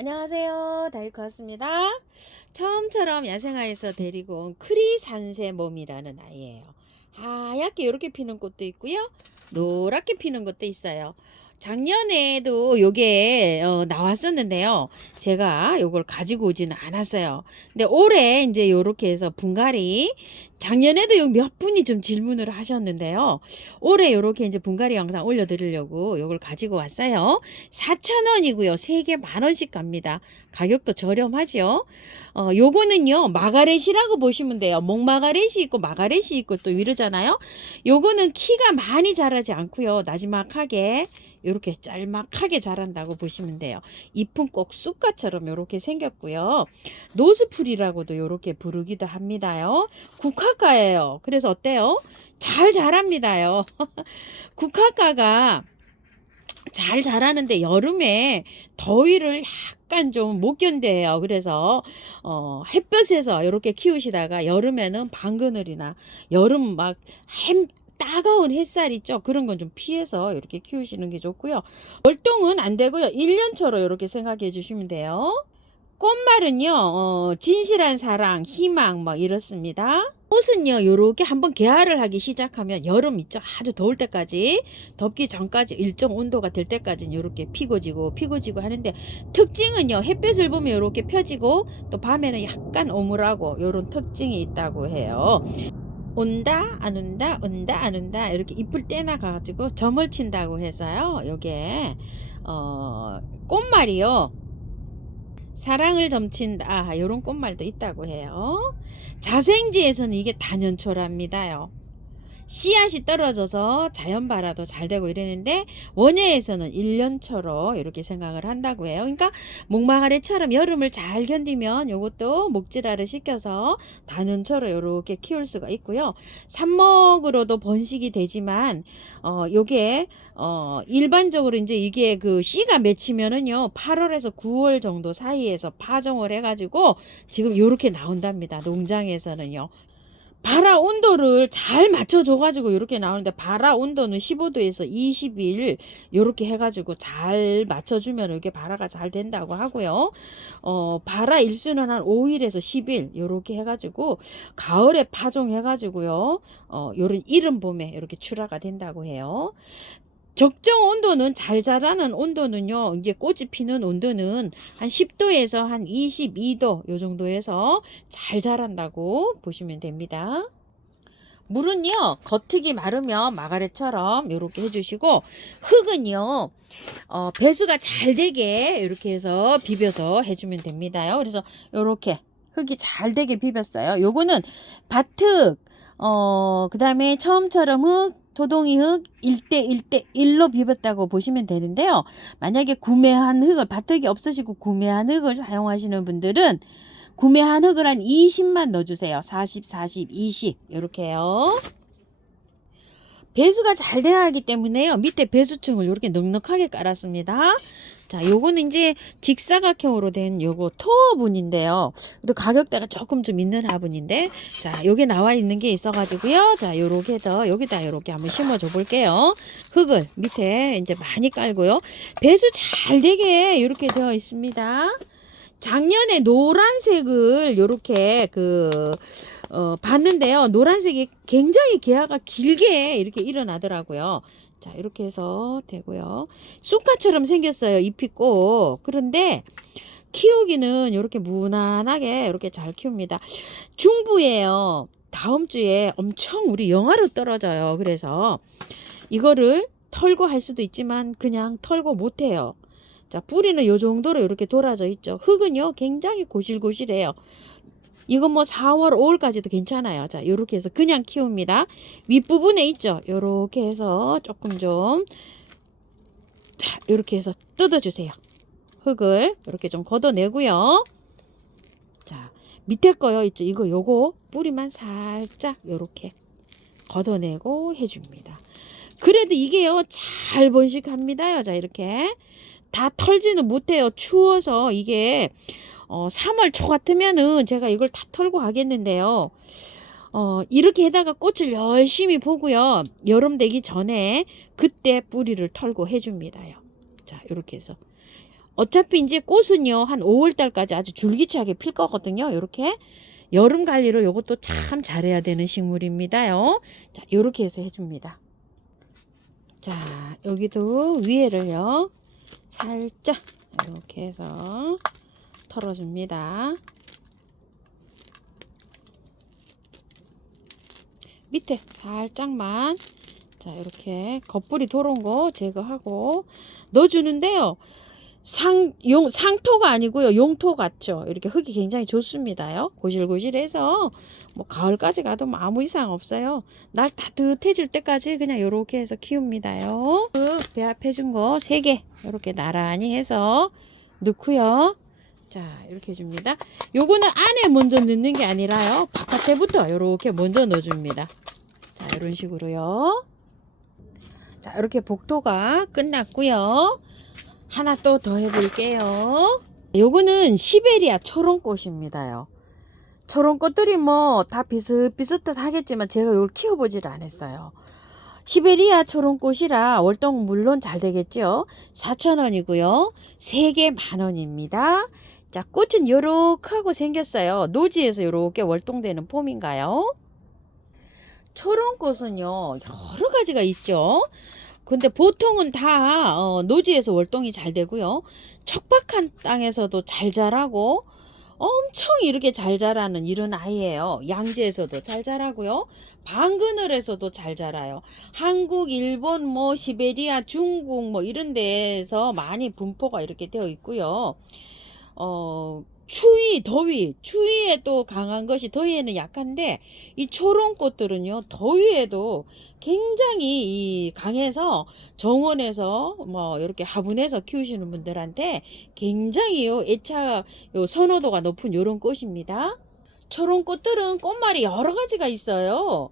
안녕하세요. 다이코였습니다. 처음처럼 야생화에서 데리고 온 크리산세몸이라는 아이예요. 하얗게 이렇게 피는 꽃도 있고요. 노랗게 피는 것도 있어요. 작년에도 요게 나왔었는데요. 제가 요걸 가지고 오지는 않았어요. 근데 올해 이제 요렇게 해서 분갈이, 작년에도 요 몇 분이 좀 질문을 하셨는데요. 올해 요렇게 이제 분갈이 영상 올려드리려고 요걸 가지고 왔어요. 4,000원이고요. 3개 만원씩 갑니다. 가격도 저렴하죠. 요거는요, 마가렛이라고 보시면 돼요. 목마가렛이 있고 마가렛이 있고 또 이러잖아요. 요거는 키가 많이 자라지 않고요. 나지막하게 이렇게 짤막하게 자란다고 보시면 돼요. 잎은 꼭 쑥갓처럼 이렇게 생겼고요. 노스풀이라고도 이렇게 부르기도 합니다요. 국화가예요. 그래서 어때요? 잘 자랍니다요. 국화가가 잘 자라는데 여름에 더위를 약간 좀 못 견뎌요. 그래서 햇볕에서 이렇게 키우시다가 여름에는 방그늘이나 여름 막 따가운 햇살 있죠. 그런 건 좀 피해서 이렇게 키우시는 게 좋고요. 월동은 안 되고요. 1년초로 이렇게 생각해 주시면 돼요. 꽃말은요, 진실한 사랑, 희망, 막 이렇습니다. 꽃은요, 요렇게 한번 개화를 하기 시작하면 여름 있죠. 아주 더울 때까지, 덥기 전까지 일정 온도가 될 때까지는 요렇게 피고지고 하는데, 특징은요, 햇볕을 보면 요렇게 펴지고, 또 밤에는 약간 오물하고, 요런 특징이 있다고 해요. 온다, 안 온다, 온다, 안 온다, 이렇게 잎을 떼나가지고 점을 친다고 해서요, 요게, 꽃말이요. 사랑을 점친다. 이런 꽃말도 있다고 해요. 자생지에서는 이게 단연초랍니다요. 씨앗이 떨어져서 자연발화도 잘 되고 이러는데 원예에서는 1년초로 이렇게 생각을 한다고 해요. 그러니까 목마가래처럼 여름을 잘 견디면 이것도 목질화를 시켜서 단연초로 이렇게 키울 수가 있고요. 삽목으로도 번식이 되지만 요게 일반적으로 이제 이게 그 씨가 맺히면은요 8월에서 9월 정도 사이에서 파종을 해가지고 지금 요렇게 나온답니다. 농장에서는요. 발화 온도를 잘 맞춰줘가지고 이렇게 나오는데, 발화 온도는 15도에서 20일 이렇게 해가지고 잘 맞춰주면 이렇게 발화가 잘 된다고 하고요. 발화 일수는 한 5일에서 10일 이렇게 해가지고 가을에 파종해가지고요. 요런 이른 봄에 이렇게 출하가 된다고 해요. 적정 온도는, 잘 자라는 온도는요, 이제 꽃이 피는 온도는 한 10도에서 한 22도 요 정도에서 잘 자란다고 보시면 됩니다. 물은요, 겉흙이 마르면 마가렛처럼 이렇게 해주시고, 흙은요, 배수가 잘 되게 이렇게 해서 비벼서 해주면 됩니다요. 그래서 이렇게 흙이 잘 되게 비볐어요. 요거는 밭흙, 그 다음에 처음처럼 흙, 토동이 흙 1대1로 비볐다고 보시면 되는데요. 만약에 구매한 흙을, 밭흙이 없으시고 구매한 흙을 사용하시는 분들은 구매한 흙을 한 20만 넣어주세요. 40, 40, 20 이렇게요. 배수가 잘 돼야 하기 때문에요. 밑에 배수층을 이렇게 넉넉하게 깔았습니다. 자, 요거는 이제 직사각형으로 된 요거 토분인데요. 그리고 가격대가 조금 좀 있는 화분인데, 자, 요게 나와 있는 게 있어가지고요. 자, 요렇게 더 여기다 요렇게 한번 심어줘 볼게요. 흙을 밑에 이제 많이 깔고요. 배수 잘 되게 이렇게 되어 있습니다. 작년에 노란색을 요렇게 봤는데요. 노란색이 굉장히 개화가 길게 이렇게 일어나더라고요. 자, 이렇게 해서 되고요. 쑥갓처럼 생겼어요. 잎이 꼭. 그런데 키우기는 이렇게 무난하게 이렇게 잘 키웁니다. 중부에요. 다음 주에 엄청 우리 영하로 떨어져요. 그래서 이거를 털고 할 수도 있지만 그냥 털고 못해요. 자, 뿌리는 요 정도로 이렇게 돌아져 있죠. 흙은요, 굉장히 고실고실해요. 이건 뭐 4월, 5월까지도 괜찮아요. 자, 요렇게 해서 그냥 키웁니다. 윗부분에 있죠. 요렇게 해서 조금 좀, 자, 요렇게 해서 뜯어주세요. 흙을 이렇게 좀 걷어내고요. 자, 밑에 거요 있죠. 요거 뿌리만 살짝 요렇게 걷어내고 해줍니다. 그래도 이게요, 잘 번식합니다요. 자, 이렇게. 다 털지는 못해요. 추워서 이게 3월 초 같으면은 제가 이걸 다 털고 하겠는데요. 이렇게 해다가 꽃을 열심히 보고요. 여름 되기 전에 그때 뿌리를 털고 해줍니다요. 자, 이렇게 해서 어차피 이제 꽃은요 한 5월달까지 아주 줄기차게 필 거거든요. 이렇게 여름 관리를 요것도 참 잘해야 되는 식물입니다요. 자, 요렇게 해서 해줍니다. 자, 여기도 위에를요 살짝 이렇게 해서 털어줍니다. 밑에 살짝만, 자, 이렇게 겉불이 돌아온 거 제거하고 넣어주는데요. 상토가 아니고요. 용토 같죠. 이렇게 흙이 굉장히 좋습니다요. 고실고실해서 뭐 가을까지 가도 뭐 아무 이상 없어요. 날 따뜻해질 때까지 그냥 이렇게 해서 키웁니다요. 그 배합해준 거 3개 이렇게 나란히 해서 넣고요. 자, 이렇게 해줍니다. 요거는 안에 먼저 넣는 게 아니라요. 바깥에부터 이렇게 먼저 넣어줍니다. 자, 이런 식으로요. 자, 이렇게 복도가 끝났고요. 하나 또 더 해볼게요. 요거는 시베리아 초롱꽃입니다요. 초롱꽃들이 뭐 다 비슷비슷 하겠지만 제가 이걸 키워보지를 않았어요. 시베리아 초롱꽃이라 월동 물론 잘 되겠죠. 4,000원이고요. 3개 만원입니다. 자, 꽃은 요렇게 하고 생겼어요. 노지에서 요렇게 월동되는 폼인가요? 초롱꽃은요 여러 가지가 있죠. 근데 보통은 다 노지에서 월동이 잘 되고요. 척박한 땅에서도 잘 자라고 엄청 이렇게 잘 자라는 이런 아이예요. 양지에서도 잘 자라고요. 방그늘에서도 잘 자라요. 한국, 일본, 뭐 시베리아, 중국 뭐 이런 데에서 많이 분포가 이렇게 되어 있고요. 추위, 더위, 추위에 또 강한 것이 더위에는 약한데 이 초롱꽃들은요 더위에도 굉장히 강해서 정원에서 뭐 이렇게 화분에서 키우시는 분들한테 굉장히요 애착 선호도가 높은 이런 꽃입니다. 초롱꽃들은 꽃말이 여러 가지가 있어요.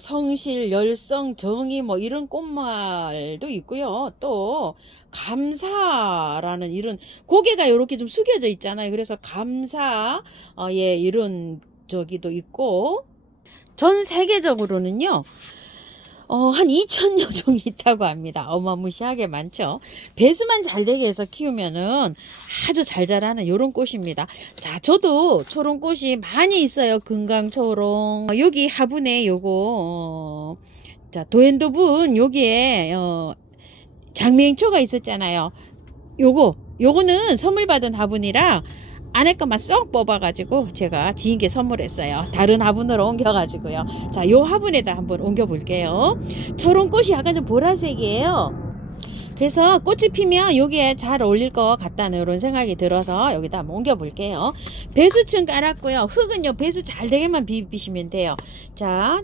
성실, 열성, 정의 뭐 이런 꽃말도 있고요. 또 감사라는 이런 고개가 이렇게 좀 숙여져 있잖아요. 그래서 감사 예 이런 저기도 있고 전 세계적으로는요. 한 2,000여 종이 있다고 합니다. 어마무시하게 많죠. 배수만 잘 되게 해서 키우면은 아주 잘 자라는 요런 꽃입니다. 자, 저도 초롱꽃이 많이 있어요. 금강초롱. 여기 화분에 요거, 자, 도엔도분 여기에, 장맹초가 있었잖아요. 요거는 선물 받은 화분이라 안에 것만 쏙 뽑아가지고 제가 지인께 선물했어요. 다른 화분으로 옮겨가지고요. 자, 요 화분에다 한번 옮겨볼게요. 초롱꽃이 약간 좀 보라색이에요. 그래서 꽃이 피면 여기에 잘 어울릴 것 같다는 이런 생각이 들어서 여기다 한번 옮겨볼게요. 배수층 깔았고요. 흙은요 배수 잘 되게만 비비시면 돼요. 자,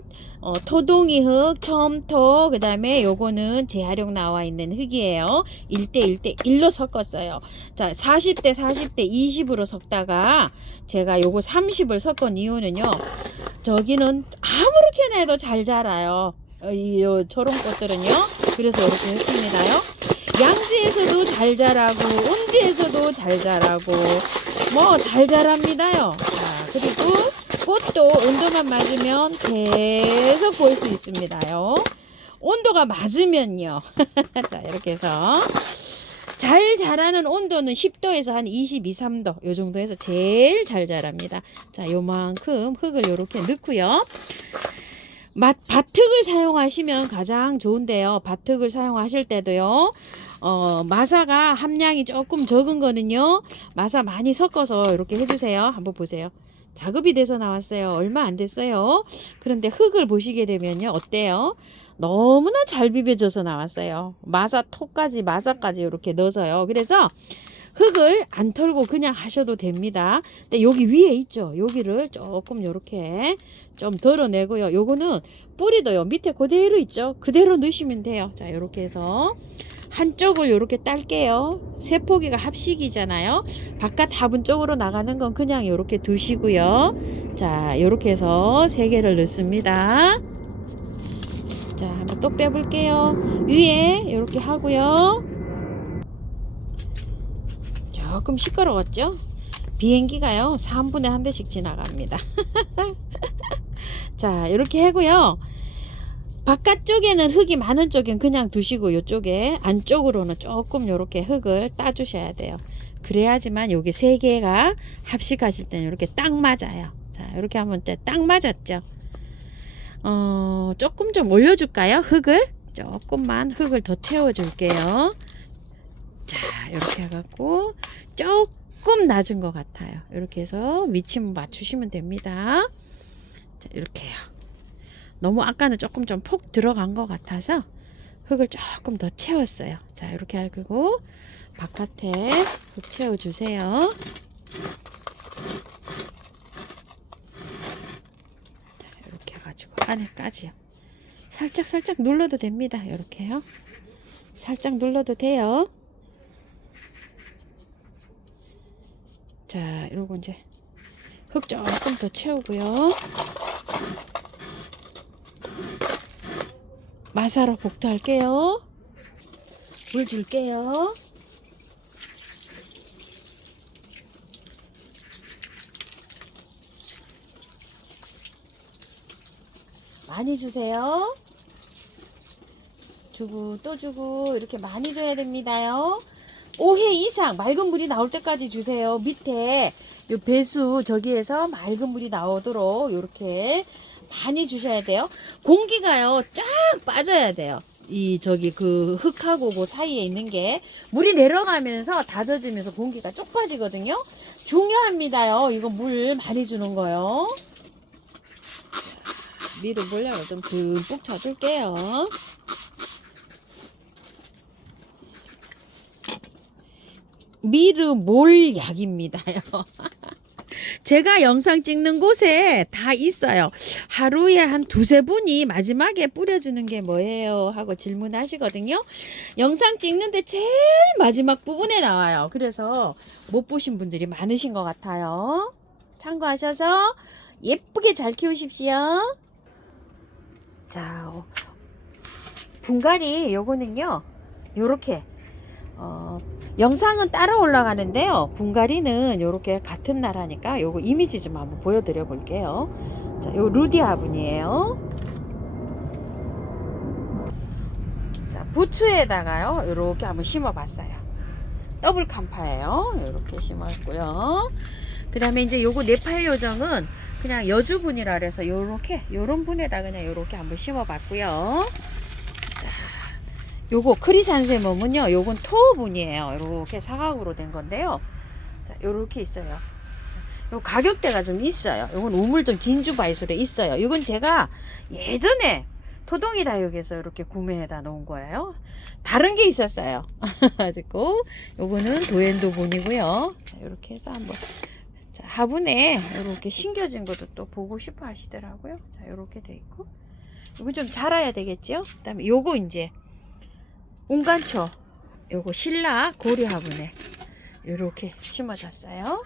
토동이 흙, 첨토, 그 다음에 요거는 재활용 나와 있는 흙이에요. 1대1로 섞었어요. 자, 40대 20으로 섞다가 제가 요거 30을 섞은 이유는요. 저기는 아무렇게나 해도 잘 자라요. 이 초롱꽃들은요. 그래서 이렇게 했습니다요. 양지에서도 잘 자라고 음지에서도 잘 자라고 뭐 잘 자랍니다요. 자, 그리고 꽃도 온도만 맞으면 계속 볼 수 있습니다요. 온도가 맞으면요. 자, 이렇게 해서 잘 자라는 온도는 10도에서 한 22, 3도 요 정도에서 제일 잘 자랍니다. 자, 요만큼 흙을 요렇게 넣고요. 밭흙을 사용하시면 가장 좋은데요. 밭흙을 사용하실 때도요. 마사가 함량이 조금 적은 거는요. 마사 많이 섞어서 이렇게 해주세요. 한번 보세요. 작업이 돼서 나왔어요. 얼마 안 됐어요. 그런데 흙을 보시게 되면요. 어때요? 너무나 잘 비벼져서 나왔어요. 마사까지 이렇게 넣어서요. 그래서 흙을 안 털고 그냥 하셔도 됩니다. 근데 여기 위에 있죠. 여기를 조금 이렇게 좀 덜어내고요. 요거는 뿌리도요. 밑에 그대로 있죠. 그대로 넣으시면 돼요. 자, 이렇게 해서 한쪽을 이렇게 딸게요. 세 포기가 합식이잖아요. 바깥 화분 쪽으로 나가는 건 그냥 이렇게 두시고요. 자, 이렇게 해서 3개를 넣습니다. 자, 한번 또 빼볼게요. 위에 이렇게 하고요. 조금 시끄러웠죠? 비행기가요 3분에 한 대씩 지나갑니다. 자, 이렇게 하고요. 바깥쪽에는 흙이 많은 쪽엔 그냥 두시고 요쪽에 안쪽으로는 조금 요렇게 흙을 따주셔야 돼요. 그래야지만 요게 세 개가 합식하실 때는 이렇게 딱 맞아요. 자, 이렇게 하면 딱 맞았죠. 조금 좀 올려줄까요? 흙을 조금만 흙을 더 채워줄게요. 자, 이렇게 해갖고 조금 낮은 것 같아요. 이렇게 해서 위치 맞추시면 됩니다. 자, 이렇게요. 너무 아까는 조금 좀 폭 들어간 것 같아서 흙을 조금 더 채웠어요. 자, 이렇게 하고 바깥에 흙 채워주세요. 자, 이렇게 해가지고 안에까지요. 살짝 눌러도 됩니다. 이렇게요. 살짝 눌러도 돼요. 자, 이러고 이제 흙 조금 더 채우고요. 마사로 복도할게요. 물 줄게요. 많이 주세요. 주고 또 주고 이렇게 많이 줘야 됩니다요. 5회 이상 맑은 물이 나올 때까지 주세요. 밑에 요 배수 저기에서 맑은 물이 나오도록 이렇게 많이 주셔야 돼요. 공기가요 쫙 빠져야 돼요. 이 저기 그 흙하고 그 사이에 있는 게 물이 내려가면서 다져지면서 공기가 쪽 빠지거든요. 중요합니다요. 이거 물 많이 주는 거요. 밀을 물량을 좀 듬뿍 쳐줄게요. 미르몰약입니다요. 제가 영상 찍는 곳에 다 있어요. 하루에 한 두세 분이 마지막에 뿌려주는 게 뭐예요? 하고 질문하시거든요. 영상 찍는데 제일 마지막 부분에 나와요. 그래서 못 보신 분들이 많으신 것 같아요. 참고하셔서 예쁘게 잘 키우십시오. 자, 분갈이 요거는요. 요렇게 영상은 따로 올라가는데요. 분갈이는 요렇게 같은 날 하니까 요거 이미지 좀 한번 보여드려 볼게요. 자, 요 루디 화분이에요. 자, 부추에다가요. 요렇게 한번 심어 봤어요. 더블 칸파예요. 요렇게 심었고요. 그 다음에 이제 요거 네팔 요정은 그냥 여주분이라 그래서 요렇게 요런 분에다 그냥 요렇게 한번 심어 봤고요. 자, 요거 크리산세멈은요, 요건 토분이에요. 이렇게 사각으로 된 건데요. 자, 요렇게 있어요. 자, 요 가격대가 좀 있어요. 요건 우물정 진주바이솔에 있어요. 이건 제가 예전에 토동이 다육에서 이렇게 구매해다 놓은 거예요. 다른 게 있었어요. 그리고 요거는 도엔도분이고요. 자, 이렇게 해서 한번 자, 화분에 이렇게 심겨진 것도 또 보고 싶어 하시더라고요. 자, 이렇게 돼 있고, 이건 좀 자라야 되겠죠. 그다음에 요거 이제 운간초, 요거 신라 고리 화분에 이렇게 심어졌어요.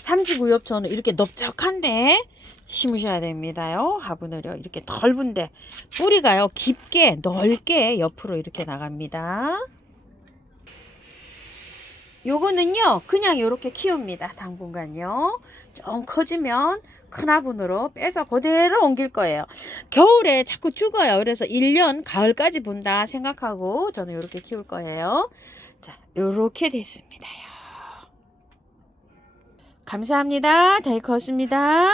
삼지구엽초는 이렇게 넓적한데 심으셔야 됩니다요. 화분을요. 이렇게 넓은데 뿌리가요 깊게 넓게 옆으로 이렇게 나갑니다. 요거는요 그냥 이렇게 키웁니다. 당분간요. 좀 커지면 큰 화분으로 빼서 그대로 옮길 거예요. 겨울에 자꾸 죽어요. 그래서 1년 가을까지 본다 생각하고 저는 이렇게 키울 거예요. 자, 이렇게 됐습니다요. 감사합니다. 잘 컸습니다.